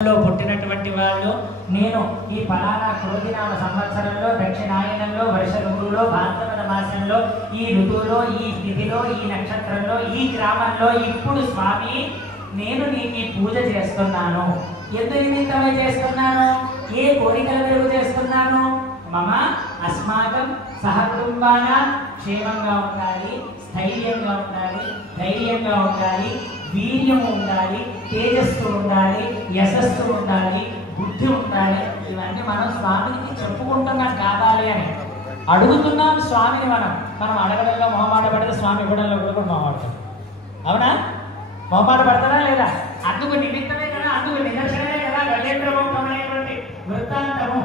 పుట్టినటువంటి వాళ్ళు నేను ఈ ఫలానా క్రోధినామ సంవత్సరంలో దక్షిణాయనంలో వర్ష ఋతువులో భాద్రపద మాసంలో ఈ ఋతువులో ఈ స్థితిలో ఈ నక్షత్రంలో ఈ గ్రామంలో ఇప్పుడు స్వామి నేను నీకు పూజ చేస్తున్నాను. ఎందుకు నిమిత్తమై చేస్తున్నాను? ఏ కోరికల మేరకు చేస్తున్నాను? మమ అస్మాకం సహకుటుంబాన క్షేమంగా ఉండాలి, స్థైర్యంగా ఉండాలి, ధైర్యంగా ఉండాలి, వీర్యం ఉండాలి, తేజస్సు ఉండాలి, యశస్సు ఉండాలి, బుద్ధి ఉండాలి. ఇవన్నీ మనం స్వామికి చెప్పుకుంటున్నాం కావాలి అని అడుగుతున్నాం స్వామిని. మనం అడగడంలో మొహమాట పడితే స్వామి ఇవ్వడంలో కూడా మొహమాడతాం. అవునా? మొహమాట పడతారా లేదా? అందుకు నిమిత్తమే కదా, అందుకు నిదర్శనమే కదా గజేంద్రమోక్షమైనటువంటి వృత్తాంతము.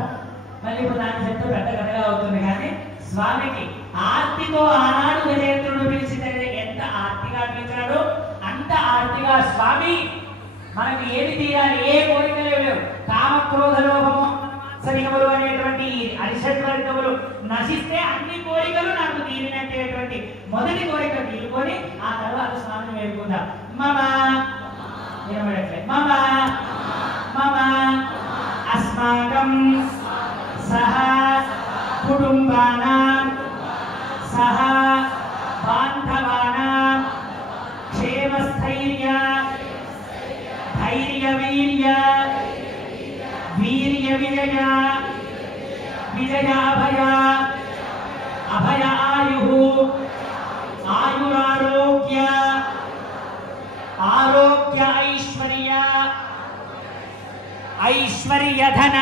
మళ్ళీ ఇప్పుడు దాన్ని చెప్తే పెద్ద కథగా అవుతుంది. కానీ స్వామికి ఆర్తితో ఆనాడు గజేంద్రుడు పిలిచితే ఎంత ఆర్తిగా పిలిచాడు, అంత ఆర్తిగా స్వామి మనకు ఏమి తీయాలి, ఏ కోరికలు లేవు. కామక్రోధ లోభము సరిగములు అనేటువంటి అరిషడ్వర్గములు నశిస్తే అన్ని కోరికలు నాకు తీరినట్టేటువంటి మొదటి కోరిక తీరుకొని ఆ తర్వాత స్వామిని వేడుకుందాం. మమ మమ మమ అస్మాకం సహ కుటుంబానాం సహ బాంధవానాం క్షేమస్థైర్య ధైర్య వీర్య వీర్య విజయ విజయాభయ అభయ ఆయు ఆయురారోగ్య ఆరోగ్య ఐశ్వర్య ఐశ్వర్యధన